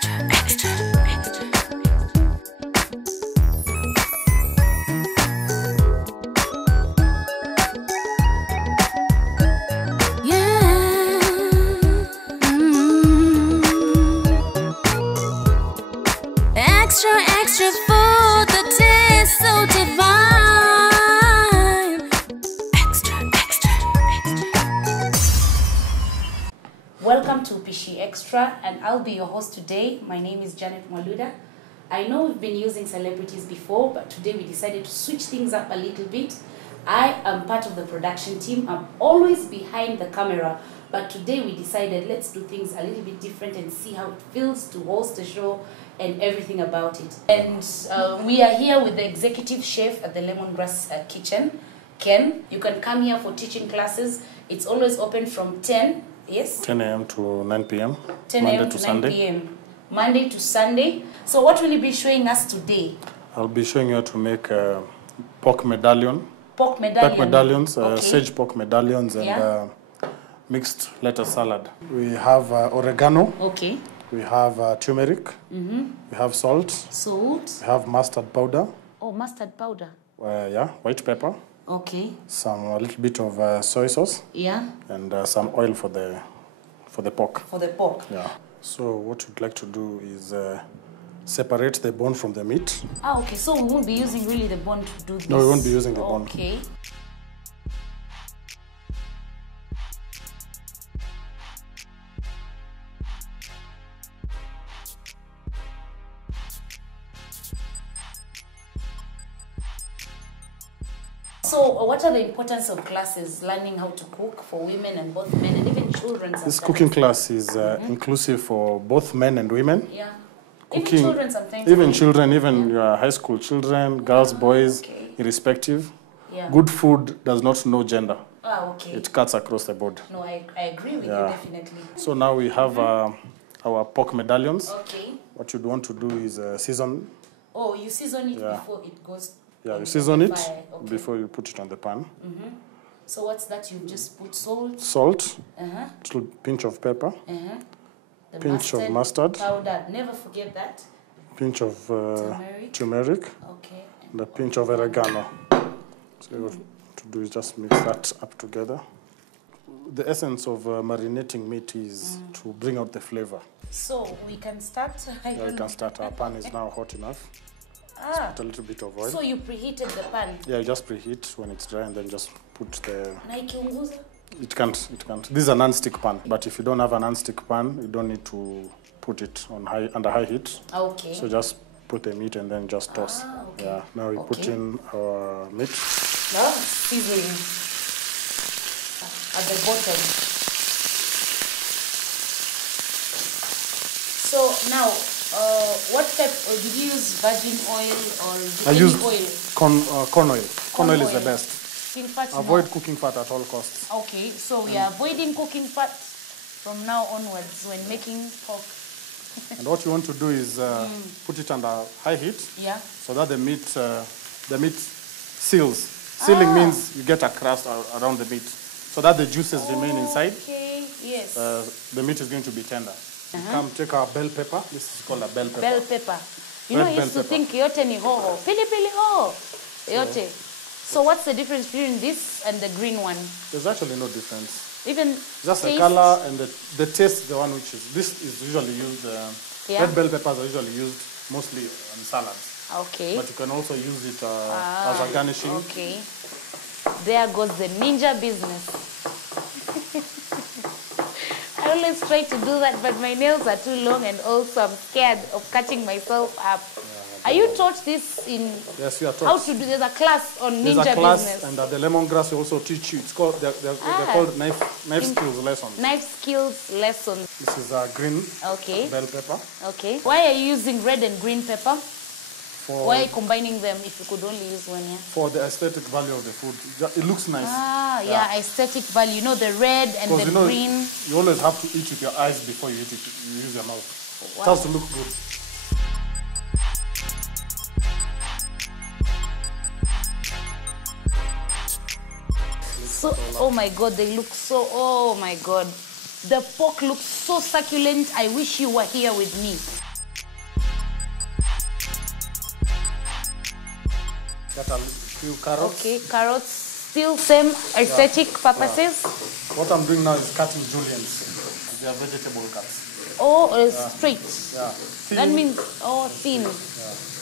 Extra food, the taste so divine. Extra. Welcome to Upishi Extra, and I'll be your host today. My name is mwaluda. I know we've been using celebrities before, but today we decided to switch things up a little bit. I am part of the production team. I'm always behind the camera, but today we decided let's do things a little bit different and see how it feels to host the show and everything about it. And we are here with the executive chef at the Lemongrass Kitchen, Ken. You can come here for teaching classes. It's always open from 10 a.m. to 9 p.m. 10 a.m. to 9 p.m. Monday to Sunday. So what will you be showing us today? I'll be showing you how to make pork medallion. Pork medallion. Pork medallions, okay. Sage pork medallions, and yeah. Mixed lettuce salad. We have oregano. Okay. We have turmeric. We have salt. Salt. We have mustard powder. Oh, mustard powder. Yeah, white pepper. Okay. A little bit of soy sauce. Yeah. And some oil for the pork. For the pork. Yeah. So what we'd like to do is separate the bone from the meat. Ah, okay. So we won't be using really the bone to do this. No, we won't be using the bone. Okay. So, what are the importance of classes, learning how to cook for women and both men and even children? This cooking class is inclusive for both men and women. Yeah. Cooking, even children sometimes. Even children, even your high school children, girls, boys, okay. Irrespective. Yeah. Good food does not know gender. Ah, okay. It cuts across the board. No, I agree with you, definitely. So now we have our pork medallions. Okay. What you'd want to do is season. Oh, you season it before it goes. Yeah, you season it before you put it on the pan. So what's that? You just put salt? Salt, little pinch of pepper, pinch of mustard powder. Never forget that. Pinch of turmeric, okay, and a pinch of oregano. So what to do is just mix that up together. The essence of marinating meat is to bring out the flavor. So we can start. Yeah, we can start. Our pan is now hot enough. Put a little bit of oil. So you preheated the pan? Yeah, just preheat when it's dry and then just put the... It can't. This is a non-stick pan, but if you don't have a non-stick pan, you don't need to put it on under high heat. Okay. So just put the meat and then just toss. Okay. Yeah. Now we put in our meat. No, seasoning at the bottom. So now, what type? Did you use virgin oil or I used oil? Corn oil. Corn oil is the best. Fat Avoid cooking fat at all costs. Okay, so we are avoiding cooking fat from now onwards when making pork. And what you want to do is put it under high heat. Yeah. So that the meat seals. Sealing means you get a crust around the meat, so that the juices remain inside. Okay. Yes. The meat is going to be tender. Come take our bell pepper. This is called a bell pepper. Bell pepper. You know, I used to think yote ni hoho. Pili pili hoho. Yote. So what's the difference between this and the green one? There's actually no difference. Even just taste? The color and the taste, the one which is, this is usually used, red bell peppers are usually used mostly on salads. Okay. But you can also use it as a garnishing. Okay. There goes the ninja business. I always try to do that, but my nails are too long and also I'm scared of cutting myself up. Are you taught this in... Yes, you are taught. How to do... There's a class on ninja business. There's a class, and at the Lemongrass we also teach you. It's called... They're called knife skills lessons. Knife skills lessons. This is a green bell pepper. Okay. Why are you using red and green pepper? Why combining them if you could only use one, yeah? For the aesthetic value of the food. It looks nice. Ah, yeah, aesthetic value. You know, the red and the green. You always have to eat with your eyes before you eat it. You use your mouth. Wow. It has to look good. So, oh my God, they look so, oh my God. The pork looks so succulent. I wish you were here with me. Got a few carrots. Okay, carrots, still same aesthetic purposes. Yeah. What I'm doing now is cutting juliennes. They are vegetable cuts. Oh, straight. Yeah. That means, thin. Yeah.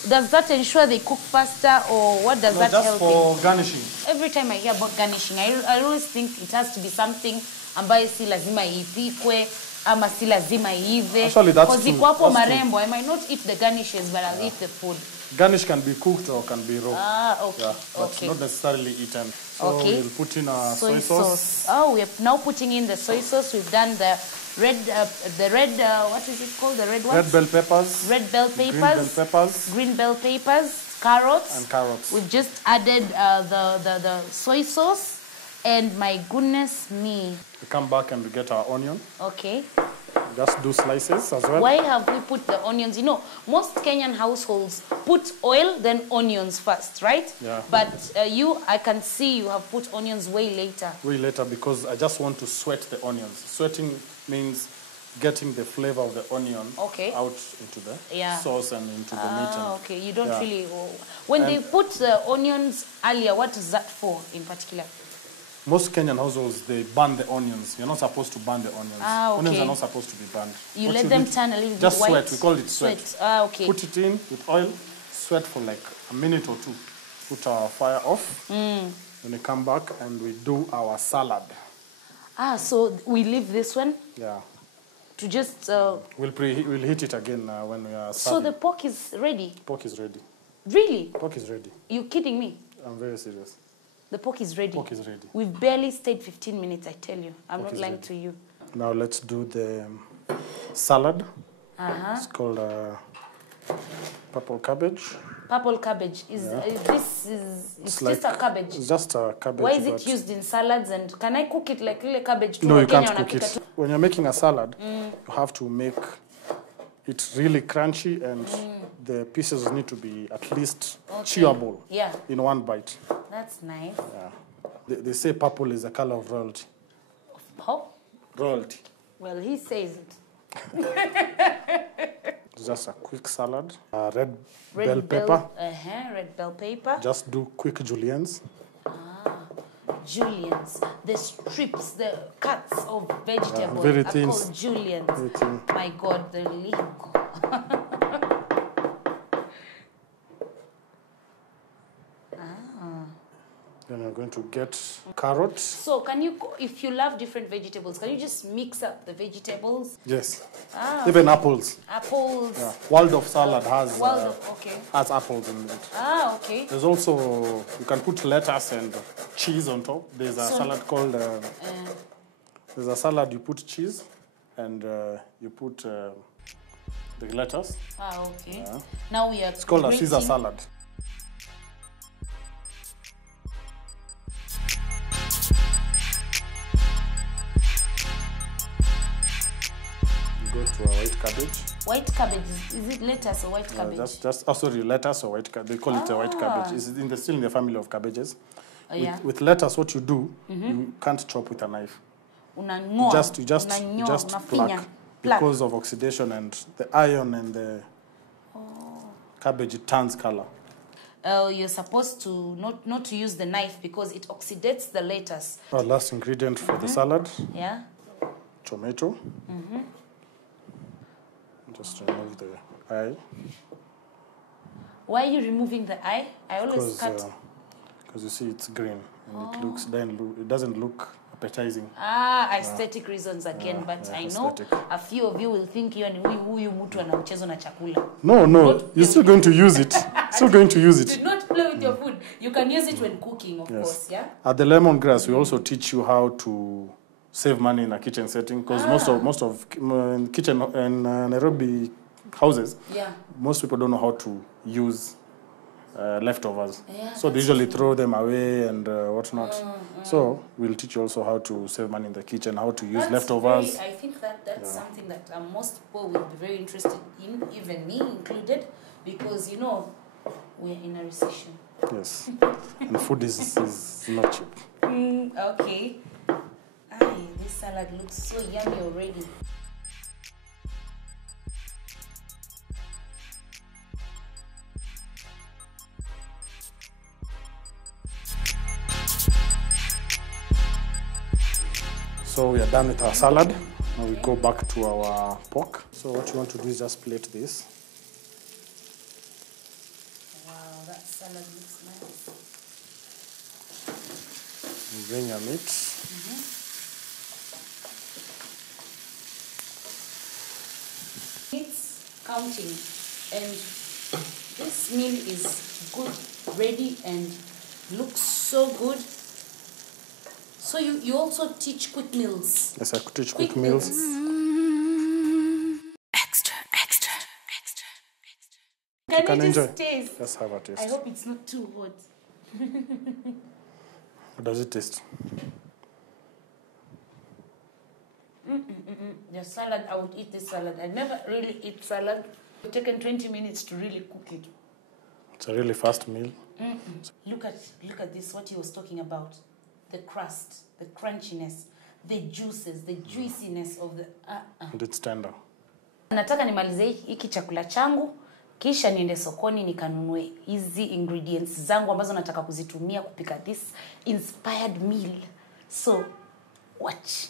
Does that ensure they cook faster, or what does that help? Just for garnishing. Every time I hear about garnishing, I always think it has to be something ambayo si lazima ipikwe ama si lazima iive. Actually, that's true. Because iko marembo, I might not eat the garnishes, but I'll eat the food. Garnish can be cooked or can be raw. Ah, okay. Yeah, but okay. not necessarily eaten. So okay. we'll put in a soy sauce. Oh, we're now putting in the soy sauce. We've done the red, what is it called? The red one? Red bell peppers. Red bell peppers. Green bell peppers. Green bell peppers. Carrots. And carrots. We've just added the soy sauce. And my goodness me. We come back and we get our onion. Okay. Just do slices as well. Why have we put the onions? You know, most Kenyan households put oil, then onions first, right? Yeah. But I can see you have put onions way later. Way later, because I just want to sweat the onions. Sweating means getting the flavor of the onion out into the sauce and into the meat. Okay. You don't really... When they put the onions earlier, what is that for in particular? Most Kenyan households, they burn the onions. You're not supposed to burn the onions. Onions are not supposed to be burned. You let them turn a little bit white? Just sweat. We call it sweat. Okay. Put it in with oil, sweat for like a minute or two. Put our fire off. Then we come back and we do our salad. So we leave this one? Yeah. To just... We'll heat it again when we are serving. So the pork is ready? Pork is ready. Really? Pork is ready. You kidding me? I'm very serious. The pork is ready? Pork is ready. We've barely stayed 15 minutes, I tell you. I'm not lying to you. Now let's do the salad. It's called purple cabbage. Purple cabbage. It's just a cabbage? It's just a cabbage. Why is it used in salads? And can I cook it like little cabbage? No, you can't cook it. When you're making a salad, you have to make it really crunchy, and the pieces need to be at least chewable in one bite. That's nice. Yeah. They say purple is the color of royalty. How? Royalty. Well, he says it. It's just a quick salad. Red bell pepper. Red bell pepper. Just do quick juliennes. Juliennes, the strips, the cuts of vegetables very are thin. called juliennes. Very thin. My God, the lingo. Then you're going to get carrots. So can you, if you love different vegetables, can you just mix up the vegetables? Yes. Even apples. Apples. Yeah. Waldorf salad has has apples in it. Okay. There's also, you can put lettuce and cheese on top. There's a salad called, there's a salad you put cheese and you put the lettuce. Okay. Yeah. Now we are It's called a Caesar salad. Go to a white cabbage. White cabbage, is it lettuce or white cabbage? Sorry, lettuce or white cabbage. They call it a white cabbage. It's still in the family of cabbages. With lettuce, what you do, you can't chop with a knife. You just pluck because of oxidation and the iron and the cabbage, it turns color. You're supposed to not to use the knife because it oxidates the lettuce. Our last ingredient for the salad. Yeah. Tomato. Just remove the eye. Why are you removing the eye? I always cut. Because you see it's green and it doesn't look appetizing. Aesthetic reasons again, but I know a few of you will think you and huyu mtu ana mchezo na chakula. No, you're still going to use it. Still going to use it. Do not play with your food. You can use it when cooking, of course, yeah? At the lemongrass, we also teach you how to save money in a kitchen setting, because most of kitchen in Nairobi houses, most people don't know how to use leftovers. So they usually throw them away and whatnot. So we'll teach you also how to save money in the kitchen, how to use leftovers. I think that's something that most people will be very interested in, even me included, because, you know, we're in a recession. Yes. And food is not cheap. Okay. This salad looks so yummy already. So we are done with our salad. Now we go back to our pork. So what you want to do is just plate this. Wow, that salad looks nice. And bring your meat. It's counting, and this meal is good, ready, and looks so good. So you also teach quick meals? Yes, I could teach quick meals. Extra. You can you enjoy. just taste? Just have a taste. I hope it's not too hot. How does it taste? The salad, I would eat this salad. I never really eat salad. It's taken 20 minutes to really cook it. It's a really fast meal. Look at this, what he was talking about. The crust, the crunchiness, the juices, the juiciness of the... And it's tender. Nataka nimalize hiki chakula changu, kisha niende sokoni nikanunue hizi ingredients zangu ambazo nataka kuzitumia kupika this inspired meal. So, watch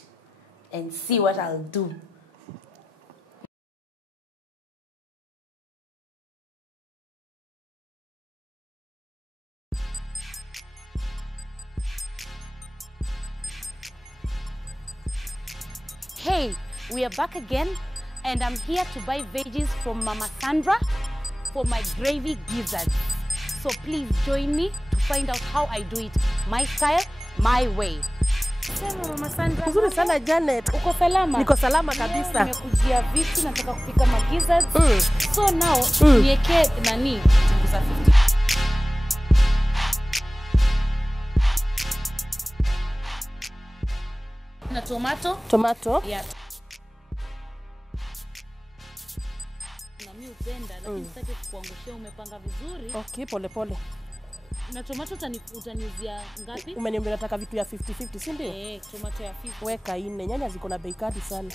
and see what I'll do. Hey, we are back again, and I'm here to buy veggies from Mama Sandra for my gravy gizzards. So please join me to find out how I do it, my style, my way. Sema Mama Sandra. Nzuri sana Janet. Uko salama? Niko salama kabisa. Nimekujia vitu, nataka kupika ma gizzards. So now, niweke nani? Chunguza 50. Na tomato. Yeah. Na mimi upenda, lakini sitaki kukuangushia, umepanga vizuri. Okay, pole pole. Na tomato utaniuzia ngapi? Umeniambia nataka vitu ya 50-50, si ndio? Tomato ya 50. Weka 4. Nyanya ziko na bei kali sana.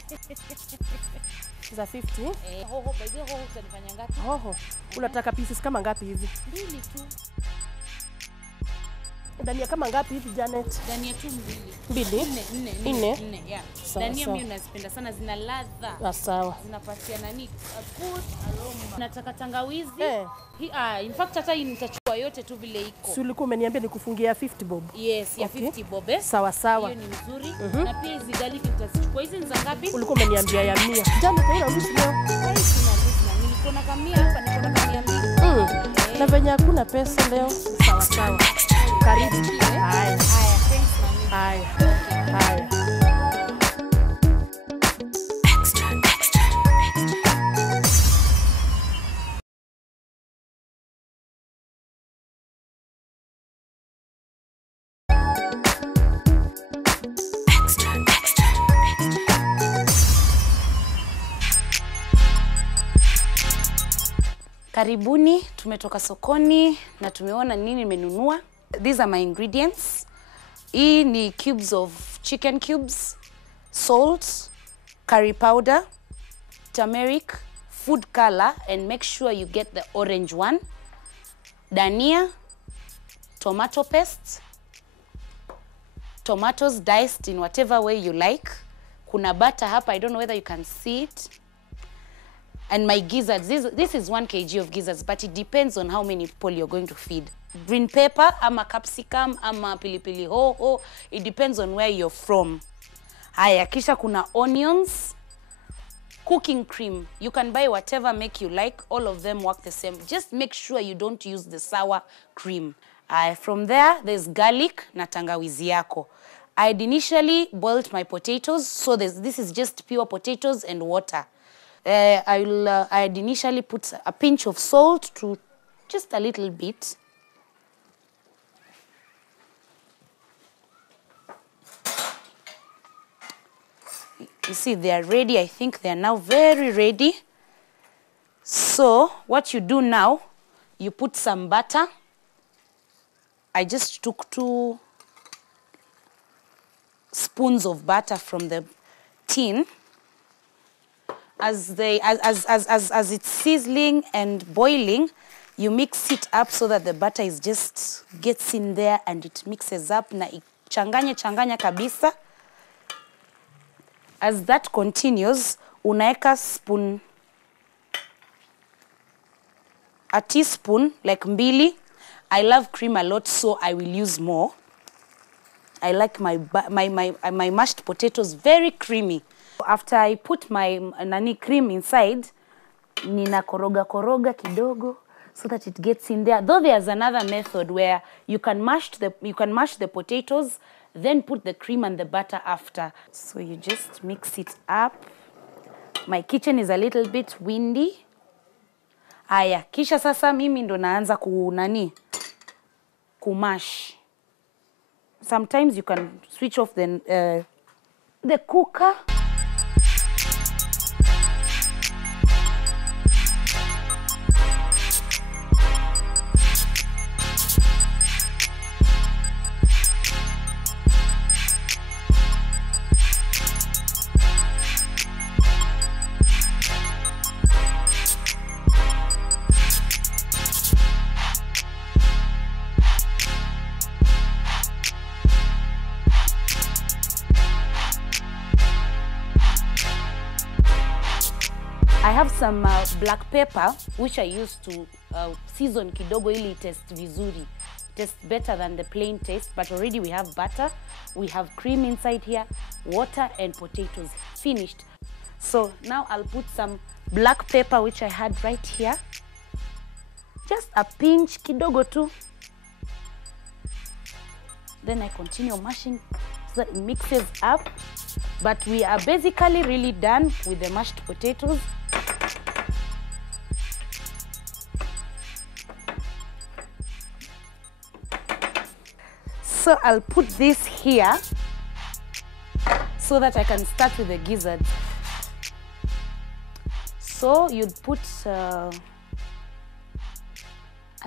Za 50? Hoho, by the way, hoho utanifanya ngapi? Hoho. Unataka pieces kama ngapi hivi? 2 tu. Dania kama ngapi hivi Janet? Dania tu 2. 4, yeah. Sawa, Dania sawa. mimi nazipenda sana, zina ladha. Sawa. Zinapatia nani? A good aroma. Nataka tangawizi. In fact hata hii nitachukua yote tu vile iko. Si ulikuwa umeniambia nikufungia 50 bob? Yes, ya 50 bob. Sawa sawa. Hiyo ni nzuri. Na pia hizi garlic nitazichukua. Hizi ni za ngapi? Ulikuwa umeniambia ya 100. Janet, hauna ruhusa leo? Niko na kamia hapa, niko na kamia mbili. Na venye hakuna pesa leo. Sawa sawa. Karibu. Haya. Thanks mami. Haya. Karibuni, tumetoka sokoni na tumeona nini nimenunua. These are my ingredients. Hii ni cubes of chicken cubes, salt, curry powder, turmeric, food color, and make sure you get the orange one. Dania, tomato paste, tomatoes diced in whatever way you like. Kuna butter hapa, I don't know whether you can see it. And my gizzards, this is 1 kg of gizzards, but it depends on how many people you're going to feed. Green pepper, ama capsicum, ama pilipili hoho, it depends on where you're from. Haya, kisha kuna onions, cooking cream. You can buy whatever make you like, all of them work the same. Just make sure you don't use the sour cream. From there, there's garlic na tangawizi yako. I'd initially boiled my potatoes, so this is just pure potatoes and water. I'd initially put a pinch of salt to just a little bit. You see, they are ready. I think they are now very ready. So what you do now, you put some butter. I just took 2 spoons of butter from the tin. As it's sizzling and boiling, you mix it up so that the butter is just gets in there and it mixes up na changanya kabisa. As that continues, unaeka spoon, a teaspoon, like mbili. I love cream a lot, so I will use more. I like my mashed potatoes very creamy. After I put my cream inside, nina koroga kidogo so that it gets in there. Though there's another method where you can mash the potatoes, then put the cream and the butter after. So you just mix it up. My kitchen is a little bit windy. Aya, kisha sasa mimi ndo naanza kumash. Sometimes you can switch off the cooker. I have some black pepper, which I use to season kidogo ili taste vizuri. Tastes better than the plain taste, but already we have butter, we have cream inside here, water and potatoes. Finished. So now I'll put some black pepper, which I had right here. Just a pinch kidogo tu. Then I continue mashing so that it mixes up. But we are basically really done with the mashed potatoes. So I'll put this here so that I can start with the gizzards. So you'd put a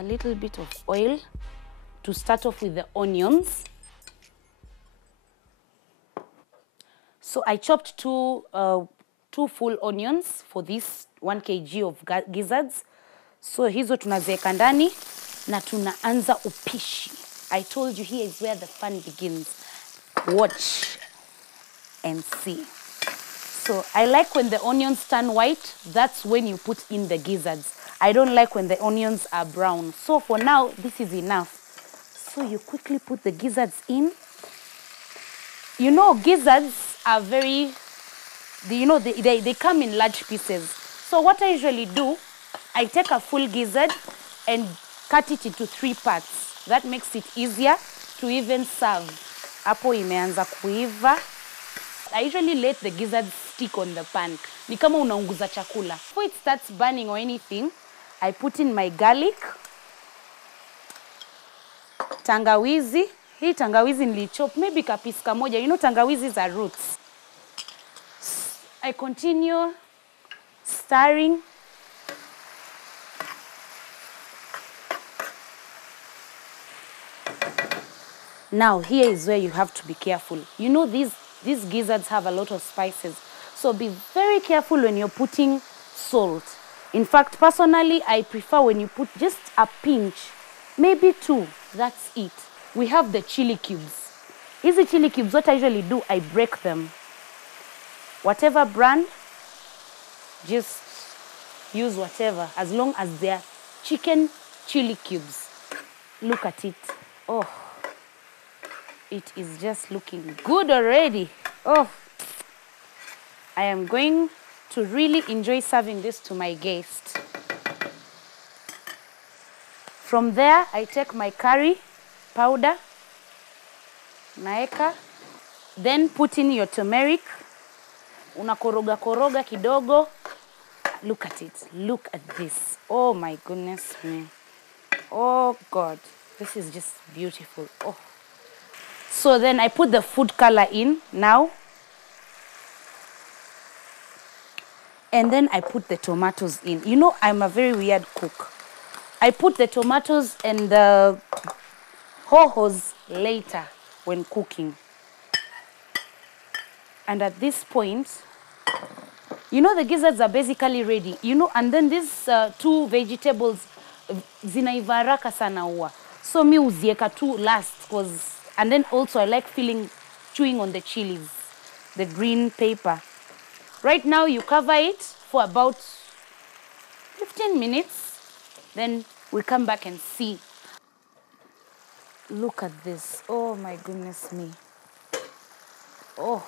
little bit of oil to start off with the onions. So I chopped two full onions for this 1 kg of gizzards. So hizo tunaziweka ndani na tunaanza upishi. I told you here is where the fun begins. Watch and see. So I like when the onions turn white, that's when you put in the gizzards. I don't like when the onions are brown. So for now, this is enough. So you quickly put the gizzards in. You know, gizzards are very, they come in large pieces. So what I usually do, I take a full gizzard and cut it into 3 parts. That makes it easier to even serve. Hapo imeanza kuiva. I usually let the gizzard stick on the pan. Ni kama unaunguza chakula. Before it starts burning or anything, I put in my garlic, tangawizi. Hii tangawizi nilichop maybe kapisi kamoja. You know tangawizi are roots. I continue stirring. Now, here is where you have to be careful. You know, these gizzards have a lot of spices. So be very careful when you're putting salt. In fact, personally, I prefer when you put just a pinch, maybe 2, that's it. We have the chili cubes. Easy chili cubes, what I usually do, I break them. Whatever brand, just use whatever, as long as they're chicken chili cubes. Look at it. Oh. It is just looking good already. Oh, I am going to really enjoy serving this to my guests. From there, I take my curry powder, naeka, then put in your turmeric. Unakoroga koroga kidogo. Look at it. Look at this. Oh my goodness me. Oh God, this is just beautiful. Oh. So then I put the food color in now. And then I put the tomatoes in. You know, I'm a very weird cook. I put the tomatoes and the hohos later when cooking. And at this point, you know, the gizzards are basically ready. You know, and then these 2 vegetables, zinaiva haraka sana huwa. So mi uzieka tu last, and then also I like chewing on the chilies. the green paper. Right now, you cover it for about 15 minutes. Then we come back and see. Look at this. Oh, my goodness me. Oh,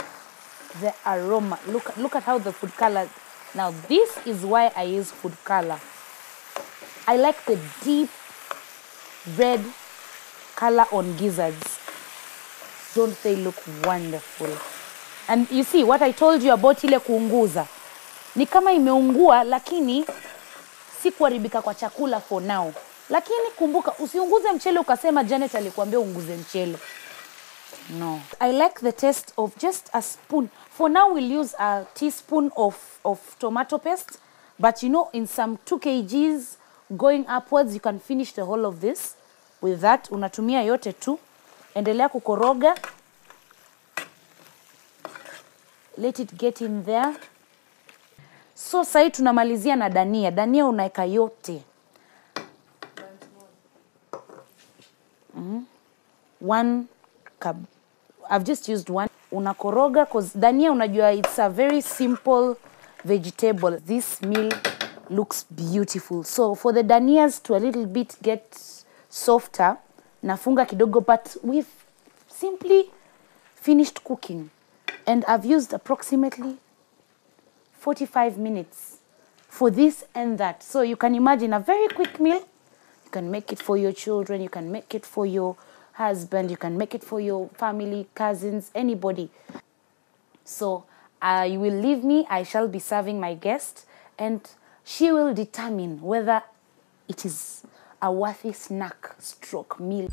the aroma. Look at how the food color. Now, this is why I use food color. I like the deep red color on gizzards. Don't they look wonderful? And you see what I told you about ile kuunguza. Ni kama imeungua lakini si kuharibika kwa chakula for now. Lakini kumbuka usiunguze mchele ukasema Janet alikuambia unguze mchele. No. I like the taste of just a spoon. For now we'll use a teaspoon of tomato paste. But you know, in some 2 kgs going upwards, you can finish the whole of this. With that, unatumia yote tu. Endelea kukoroga. Let it get in there. So, sai tunamalizia na dania. Dania unaeka yote. One cup. I've just used one. Unakoroga, because dania unajua it's a very simple vegetable. This meal looks beautiful. So for the danias to a little bit get softer, nafunga kidogo, but we've simply finished cooking. And I've used approximately 45 minutes for this and that. So you can imagine a very quick meal. You can make it for your children. You can make it for your husband. You can make it for your family, cousins, anybody. So you will leave me. I shall be serving my guest. And she will determine whether it is a worthy snack stroke meal.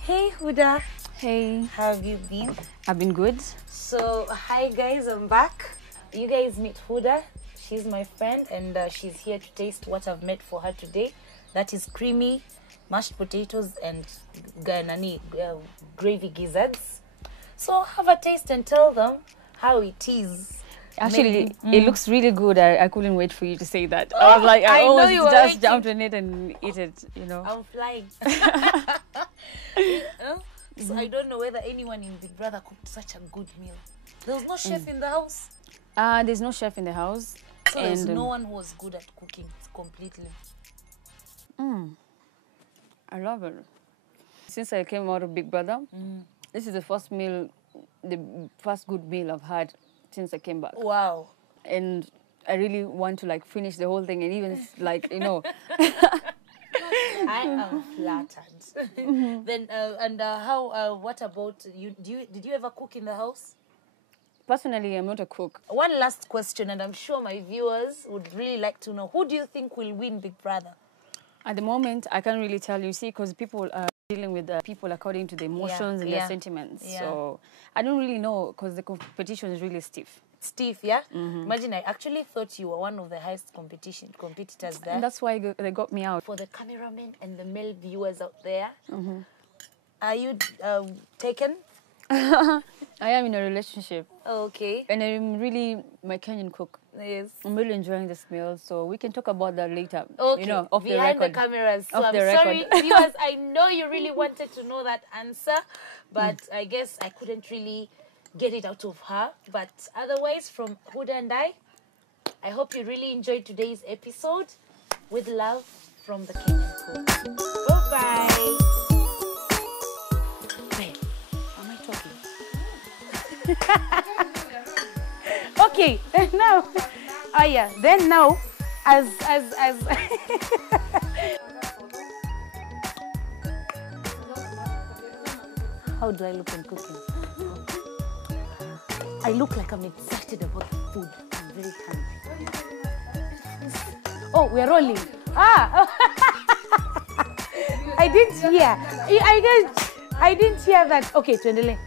Hey Huda. Hey. How have you been? I've been good. So, hi guys, I'm back. You guys meet Huda. She's my friend and she's here to taste what I've made for her today. That is creamy mashed potatoes and gravy gizzards. So, have a taste and tell them how it is. Actually, it looks really good. I couldn't wait for you to say that. I was like, I always just jumped on it and eat it, you know. I'm flying. So I don't know whether anyone in Big Brother cooked such a good meal. There was no chef in the house. There's no chef in the house. So there's no one who was good at cooking completely. I love it. Since I came out of Big Brother, this is the first meal, the first good meal I've had since I came back. Wow. And I really want to like finish the whole thing and even like, you know. I am flattered. Then, what about you? Did you ever cook in the house? Personally, I'm not a cook. One last question, and I'm sure my viewers would really like to know. Who do you think will win Big Brother? At the moment, I can't really tell you, see, because people are dealing with people according to their emotions and their sentiments. Yeah. So I don't really know because the competition is really stiff. Stiff, yeah? Imagine, I actually thought you were one of the highest competitors there. And that's why they got me out. For the cameramen and the male viewers out there, are you taken? I am in a relationship. Oh, okay. And I'm really my Kenyan cook. Yes. I'm really enjoying this meal, so we can talk about that later. Okay. You know, off behind the record. The cameras. So off I'm sorry, viewers. I know you really wanted to know that answer, but I guess I couldn't really get it out of her. But otherwise, from Huda and I hope you really enjoyed today's episode. With love from the Kenyan cook. Bye-bye. Babe, am I talking? Okay, then now. Oh yeah, then now, as how do I look in cooking? I look like I'm excited about the food. I'm very hungry. Oh, we're rolling. Ah! I didn't hear. I didn't hear that. Okay, tuendelee.